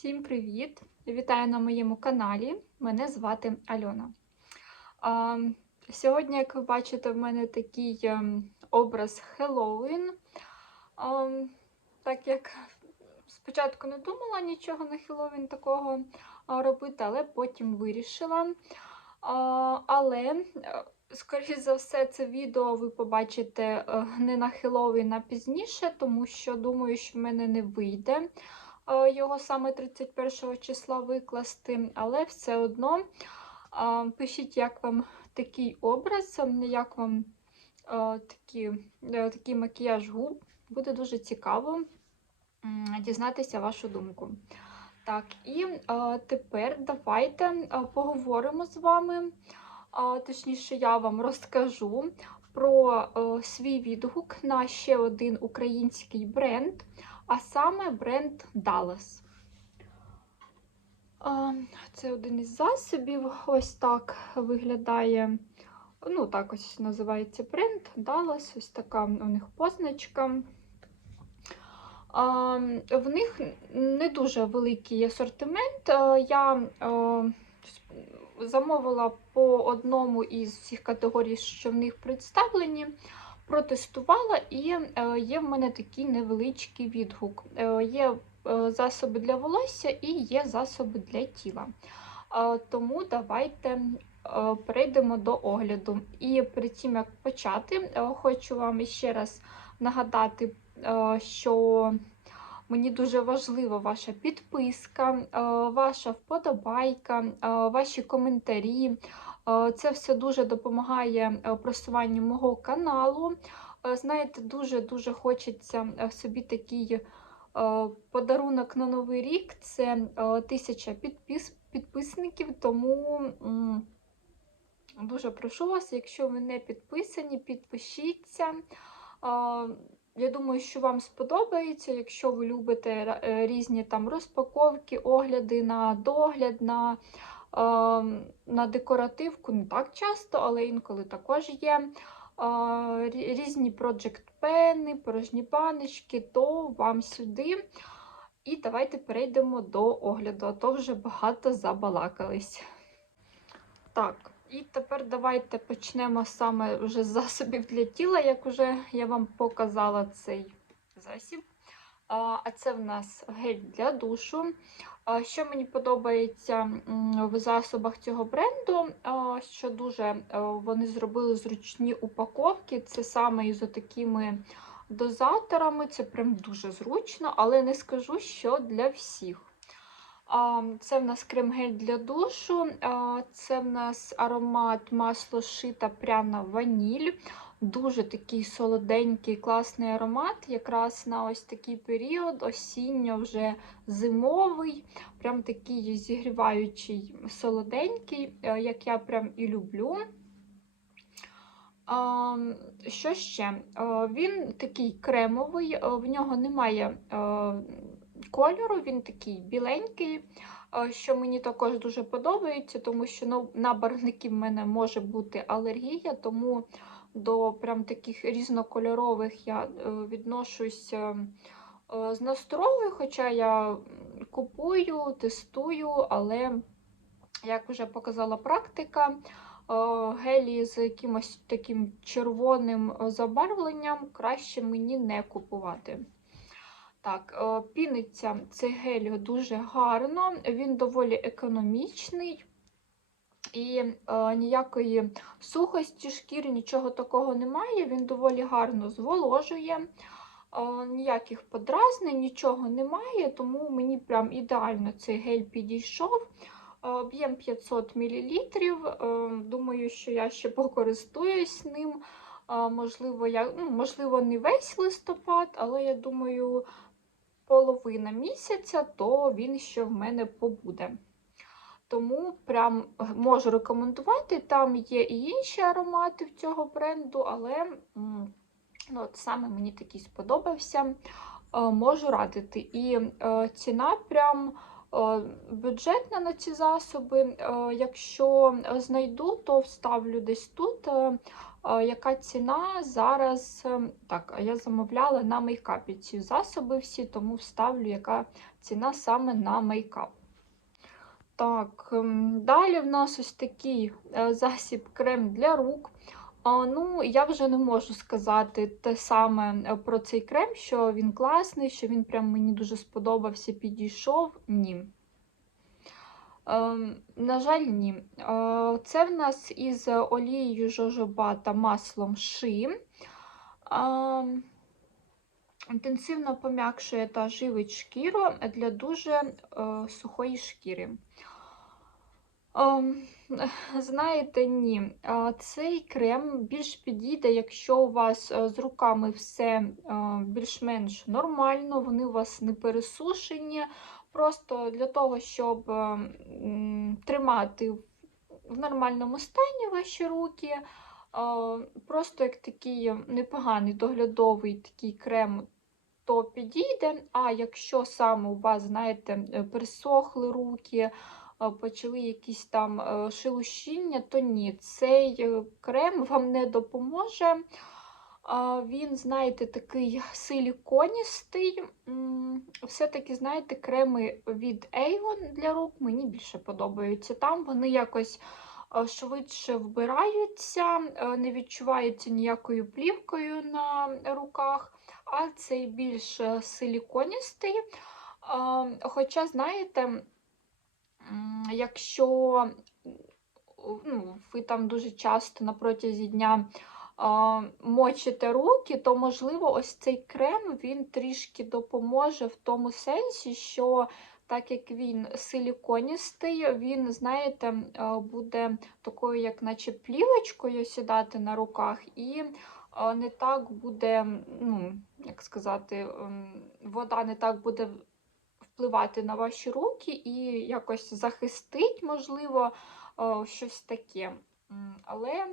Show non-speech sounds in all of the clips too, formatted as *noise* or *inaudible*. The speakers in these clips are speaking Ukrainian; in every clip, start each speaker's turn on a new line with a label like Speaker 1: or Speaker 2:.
Speaker 1: Всім привіт! Вітаю на моєму каналі. Мене звати Альона. Сьогодні, як ви бачите, в мене такий ем, образ Хеллоуін. Так як спочатку не думала нічого на Хеллоуін такого робити, але потім вирішила. Але, е, скоріше за все, це відео ви побачите е, не на Хеллоуін, а пізніше, тому що думаю, що в мене не вийде його саме 31 числа викласти, але все одно е, пишіть, як вам такий образ, як вам е, такі, е, такий макіяж губ. Буде дуже цікаво дізнатися вашу думку. Так, і е, тепер давайте е, поговоримо з вами. А, точніше, я вам розкажу про е, свій відгук на ще один український бренд, а саме бренд Dallas. Це один із засобів. Ось так виглядає. Ну, так ось називається бренд Dallas. Ось така у них позначка. В них не дуже великий асортимент. Я замовила по одному із всіх категорій, що в них представлені, протестувала, і е, є в мене такий невеличкий відгук. Е, Є е, засоби для волосся і є засоби для тіла. Тому давайте перейдемо до огляду. І перед тим, як почати, хочу вам ще раз нагадати, що Мені дуже важлива ваша підписка, ваша вподобайка, ваші коментарі. Е, Це все дуже допомагає е, просуванню мого каналу. Е, Знаєте, дуже-дуже хочеться собі такий подарунок на Новий рік. Це тисяча підпис, підписників, тому дуже прошу вас, якщо ви не підписані, підпишіться. Я думаю, що вам сподобається, якщо ви любите різні там розпаковки, огляди на догляд, на, на декоративку, не так часто, але інколи також є. е, Різні project пени, порожні баночки, то вам сюди. І давайте перейдемо до огляду, а то вже багато забалакались. Так, і тепер давайте почнемо саме вже з засобів для тіла, як вже я вам показала цей засіб. А це в нас гель для душу. Що мені подобається в засобах цього бренду, що дуже е, вони зробили зручні упаковки. Це саме із такими дозаторами. Це прям дуже зручно, але не скажу, що для всіх. Це в нас крем-гель для душу, це в нас аромат масло шита пряна ваніль. Дуже такий солоденький, класний аромат, якраз на ось такий період, осінньо вже зимовий, прям такий зігріваючий, солоденький, е, як я прям і люблю. Що ще? Е, Він такий кремовий, е, в нього немає кольору, він такий біленький, що мені також дуже подобається, тому що ну, на барвників в мене може бути алергія, тому до прям таких різнокольорових я е, відношусь е, е, з насторогою, хоча я купую, тестую, але, як вже показала практика, гелі з якимось таким червоним забарвленням краще мені не купувати. Так, піниться цей гель дуже гарно, він доволі економічний і е, ніякої сухості шкіри, нічого такого немає. Він доволі гарно зволожує, е, ніяких подразнень, нічого немає, тому мені прям ідеально цей гель підійшов. Е, Об'єм 500 мл. Е, Думаю, що я ще покористуюсь ним. Е, Можливо, я, ну, можливо, не весь листопад, але я думаю, половина місяця, то він ще в мене побуде. Тому прям можу рекомендувати. Там є і інші аромати в цього бренду, але ну, от саме мені такий сподобався. Е, Можу радити. І е, ціна прям е, бюджетна на ці засоби. Е, Якщо знайду, то вставлю десь тут. Е, Яка ціна зараз? Так, я замовляла на мейкапі ці засоби всі, тому вставлю, яка ціна саме на мейкап. Так, ем, далі в нас ось такий е, засіб крем для рук. Ну, я вже не можу сказати те саме е, про цей крем, що він класний, що він прям мені дуже сподобався, підійшов. Ні. Ем, на жаль, ні. Е, Це в нас із олією жожоба та маслом ши. Ем, Інтенсивно пом'якшує та живить шкіру для дуже сухої шкіри. Ем, *laughs* знаєте, ні. Цей крем більш підійде, якщо у вас е, з руками все е, більш-менш нормально, вони у вас не пересушені. Просто для того, щоб е, тримати в- нормальному стані ваші руки. Просто як такий непоганий доглядовий такий крем, то підійде. А якщо саме у вас, знаєте, пересохли руки, почали якісь там е, шелушіння, то ні, цей е, крем вам не допоможе. Він, знаєте, такий силіконістий. Все-таки, знаєте, креми від Avon для рук мені більше подобаються. Там вони якось е, швидше вбираються, е, не відчуваються ніякою плівкою на руках, а цей більш е, силіконістий. Хоча, знаєте, якщо ну, ви там дуже часто на протязі дня мочите руки, то, можливо, ось цей крем він трішки допоможе в тому сенсі, що так як він силіконістий, він, знаєте, буде такою, як наче плівочкою сідати на руках, і не так буде, ну, як сказати, вода не так буде впливати на ваші руки і якось захистить, можливо, е, щось таке. Але,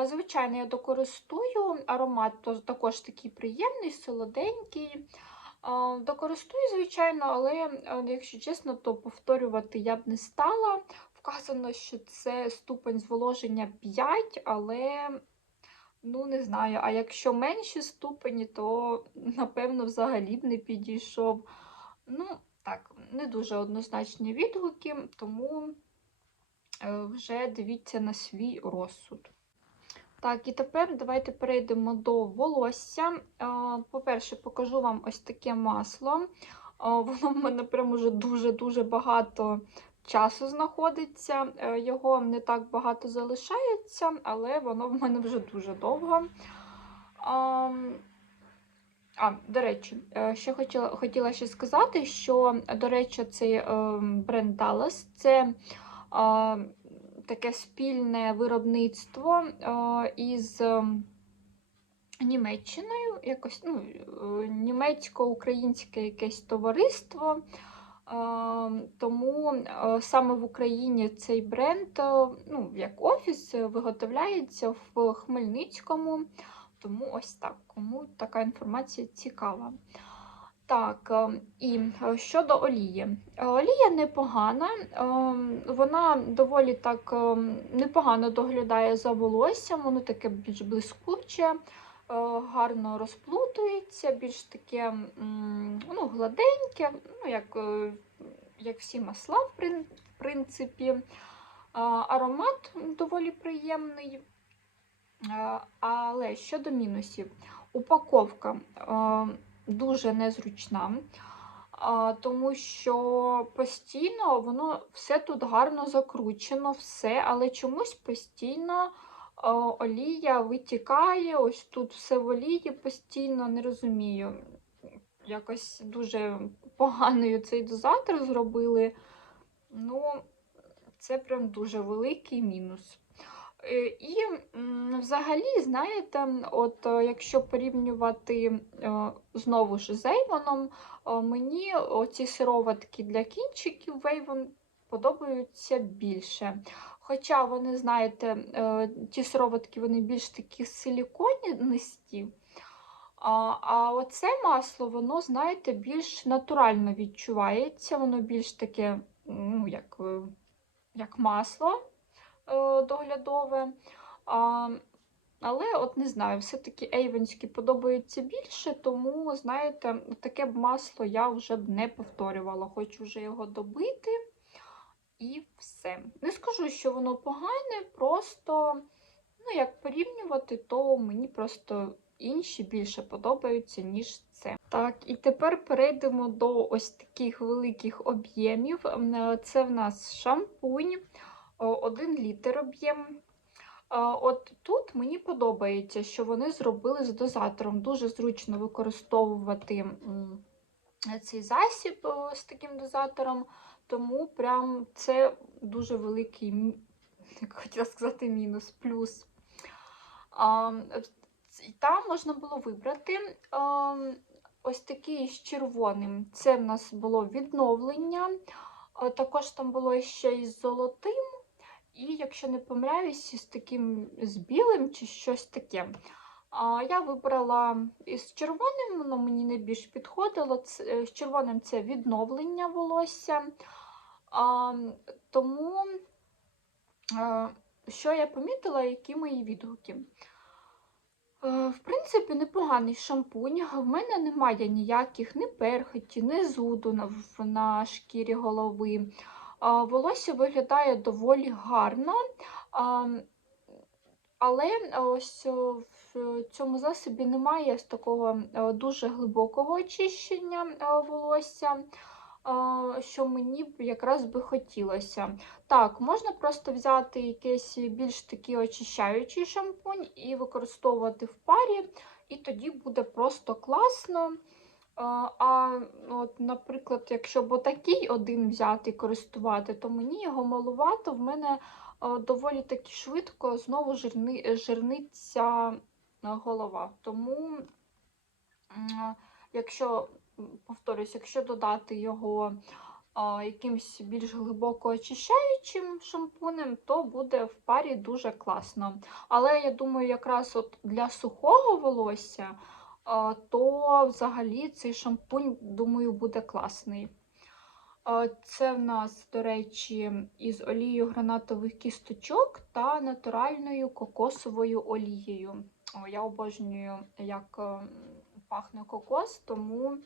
Speaker 1: е, звичайно, я докористую аромат то- також такий приємний, солоденький. Е, Докористую, звичайно, але, якщо чесно, то повторювати я б не стала. Вказано, що це ступень зволоження 5, але ну не знаю. А якщо менші ступені, то напевно взагалі б не підійшов. Ну, так, не дуже однозначні відгуки, тому е, вже дивіться на свій розсуд. Так, і тепер давайте перейдемо до волосся. Е, По-перше, покажу вам ось таке масло. Е, Воно в мене прям уже дуже-дуже багато часу знаходиться. Його не так багато залишається, але воно в мене вже дуже довго. А, до речі, е, ще хотіла, хотіла ще сказати, що, до речі, цей е, бренд Dallas – це е, таке спільне виробництво е, із Німеччиною, якось ну, німецько-українське якесь товариство. Е, Тому е, саме в Україні цей бренд, ну, як офіс, виготовляється в Хмельницькому. Тому ось так, кому така інформація цікава. Так, е, і е, щодо олії. Е, Олія непогана, е, вона доволі так е, непогано доглядає за волоссям, воно таке більш блискуче, е, гарно розплутується, більш таке ну, гладеньке, ну, як, як всі масла, в принципі. Аромат доволі приємний. Е, Але щодо мінусів, упаковка е, дуже незручна, е, тому що постійно воно все тут гарно закручено, все, але чомусь постійно олія витікає, ось тут все в олії постійно, не розумію. Якось дуже поганою цей дозатор зробили. Ну, це прям дуже великий мінус. Е, І взагалі, знаєте, от е, якщо порівнювати е, знову ж з Avon, е, мені оці сироватки для кінчиків Avon подобаються більше. Хоча вони, знаєте, ті сироватки вони більш такі силіконісті, а, а оце масло, воно, знаєте, більш натурально відчувається, воно більш таке, ну, як, як масло доглядове. А, Але от не знаю, все-таки ейвенські подобаються більше, тому, знаєте, таке б масло я вже б не повторювала. Хочу вже його добити і все. Не скажу, що воно погане, просто, ну, як порівнювати, то мені просто інші більше подобаються, ніж це. Так, і тепер перейдемо до ось таких великих об'ємів. Е, Це в нас шампунь, 1 літр об'єм. От тут мені подобається, що вони зробили з дозатором. Дуже зручно використовувати цей засіб е, з таким дозатором, тому прям це дуже великий, *laughs* як хотіла сказати, мінус, плюс. Там можна було вибрати ось такий з червоним. Це в нас було відновлення. Також там було ще й з золотим. І, якщо не помиляюсь, з таким з білим чи щось таке. А, я вибрала із червоним, воно мені найбільш підходило. Е, З червоним це відновлення волосся. А, тому, а, що я помітила, які мої відгуки. Е, В принципі, непоганий шампунь. В мене немає ніяких ні перхоті, ні зуду на, на шкірі голови. Волосся виглядає доволі гарно. Але ось в цьому засобі немає такого е, дуже глибокого очищення е, волосся, е, що мені б якраз би хотілося. Так, можна просто взяти якийсь більш такий очищаючий шампунь і використовувати в парі, і тоді буде просто класно. А от, наприклад, якщо б отакий один взяти і користувати, то мені його малувато, в мене доволі таки швидко знову жирни, жирниться голова. Тому, якщо, повторюсь, якщо додати його якимось більш глибоко очищаючим шампунем, то буде в парі дуже класно. Але я думаю, якраз от для сухого волосся, то взагалі цей шампунь, думаю, буде класний. Це в нас, до речі, із олією гранатових кісточок та натуральною кокосовою олією. Я обожнюю, як е, пахне кокос, тому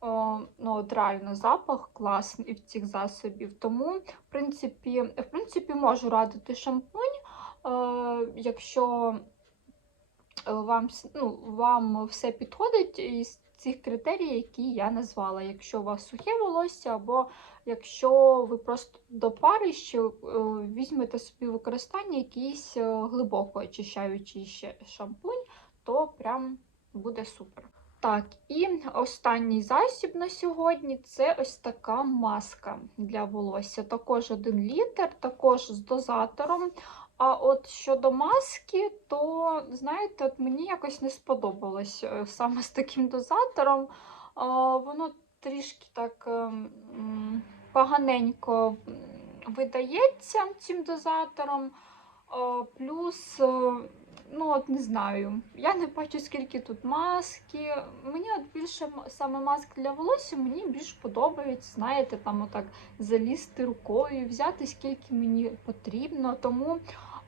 Speaker 1: о, ну, от реально запах класний в цих засобів. Тому, в принципі, в принципі, можу радити шампунь, е, якщо е, вам, ну, вам все підходить із цих критерій, які я назвала. Якщо у вас сухе волосся, або якщо ви просто до пари ще е, візьмете собі використання якийсь е, глибоко очищаючий ще шампунь, то прям буде супер. Так, і останній засіб на сьогодні це ось така маска для волосся. Також 1 літр, також з дозатором. А от щодо маски, то, знаєте, от мені якось не сподобалось е, саме з таким дозатором. Воно трішки так ем, поганенько видається цим дозатором. Плюс, е, ну от не знаю, я не бачу, скільки тут маски. Мені от більше саме маск для волосся мені більш подобається, знаєте, там отак залізти рукою, взяти скільки мені потрібно. Тому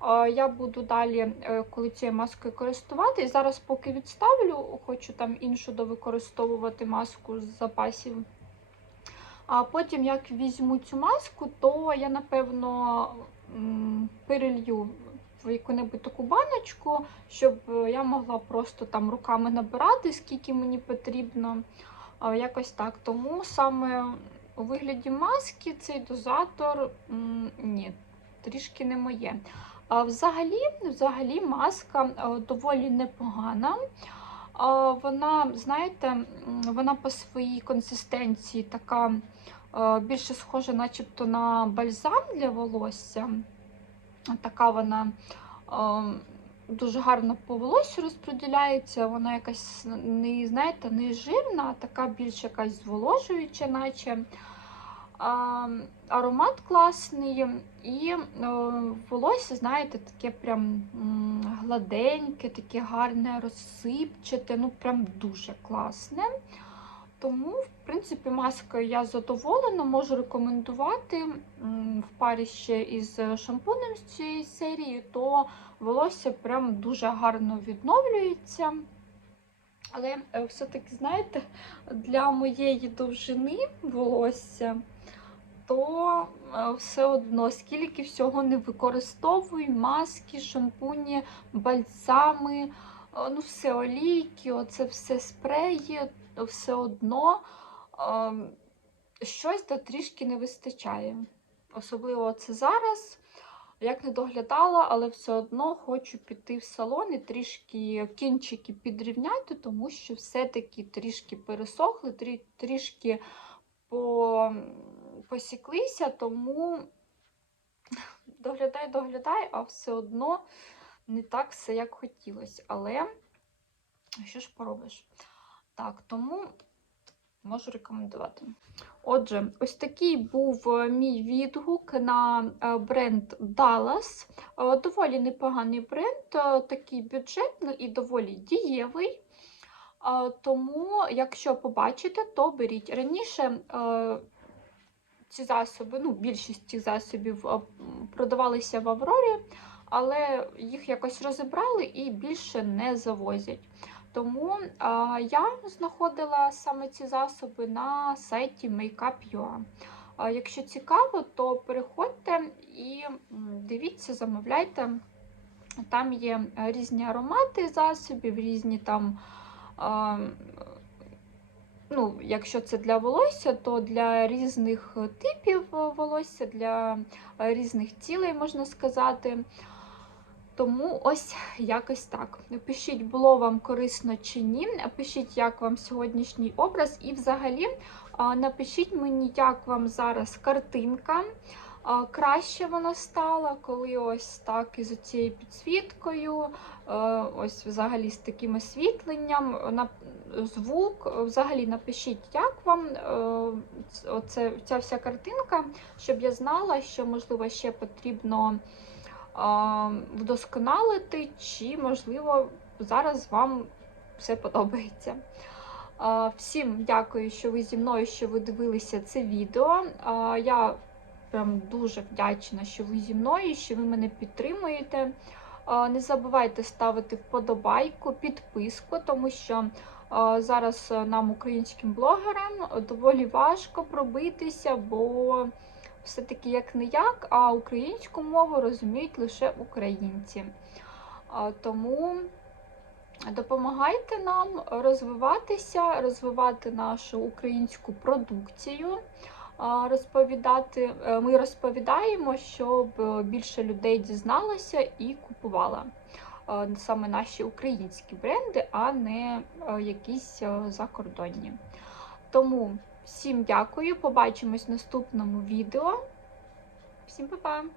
Speaker 1: е, я буду далі, е, коли цією маскою користуватись. Зараз поки відставлю, хочу там іншу довикористовувати маску з запасів. А потім, як візьму цю маску, то я напевно перелью в яку-небудь таку баночку, щоб е, я могла просто там руками набирати, скільки мені потрібно. Якось так. Тому саме у вигляді маски цей дозатор ні, трішки не моє. Взагалі, взагалі маска е, доволі непогана. Вона, знаєте, вона по своїй консистенції така е, більше схожа, начебто, на бальзам для волосся. Така вона е, дуже гарно по волосю розподіляється. Вона якась не, знаєте, не жирна, а така більш якась зволожуюча, наче. Аромат класний, і е, волосся, знаєте, таке прям гладеньке, таке гарне, розсипчате, ну прям дуже класне. Тому, в принципі, маскою я задоволена, можу рекомендувати в парі ще із шампунем з цієї серії, то волосся прям дуже гарно відновлюється. Але е, все-таки, знаєте, для моєї довжини волосся, то е, все одно, скільки всього не використовую, маски, шампуні, бальзами, е, ну все олійки, оце все спреї, все одно е, щось та трішки не вистачає. Особливо це зараз. Як не доглядала, але все одно хочу піти в салон і трішки кінчики підрівняти, тому що все-таки трішки пересохли, трі- трішки по... посіклися, тому доглядай, доглядай, а все одно не так все, як хотілося. Але що ж поробиш? Так, тому можу рекомендувати. Отже, ось такий був е, мій відгук на е, бренд Dallas. Е, Доволі непоганий бренд, такий бюджетний і доволі дієвий. Тому, якщо побачите, то беріть. Раніше ці засоби, ну, більшість цих засобів продавалися в Аврорі, але їх якось розібрали і більше не завозять. Тому а, я знаходила саме ці засоби на сайті Makeup.ua. Якщо цікаво, то переходьте і дивіться, замовляйте. Там є різні аромати засобів, різні там. А, Ну, якщо це для волосся, то для різних типів волосся, для різних цілей, можна сказати. Тому ось якось так. Пишіть, було вам корисно чи ні. Пишіть, як вам сьогоднішній образ, і взагалі напишіть мені, як вам зараз картинка. Краще вона стала, коли ось так із цією підсвіткою, ось взагалі з таким освітленням, звук. Взагалі напишіть, як вам е, оце, ця вся картинка, щоб я знала, що можливо ще потрібно вдосконалити, чи, можливо, зараз вам все подобається. Всім дякую, що ви зі мною, що ви дивилися це відео. Я прям дуже вдячна, що ви зі мною, що ви мене підтримуєте. Не забувайте ставити вподобайку, підписку, тому що зараз нам, українським блогерам, доволі важко пробитися, бо все-таки як не як, а українську мову розуміють лише українці. Тому допомагайте нам розвиватися, розвивати нашу українську продукцію. Розповідати, Е, ми розповідаємо, щоб більше людей дізналося і купувала саме наші українські бренди, а не е, якісь е, закордонні. Тому всім дякую, побачимось в наступному відео. Всім па-па!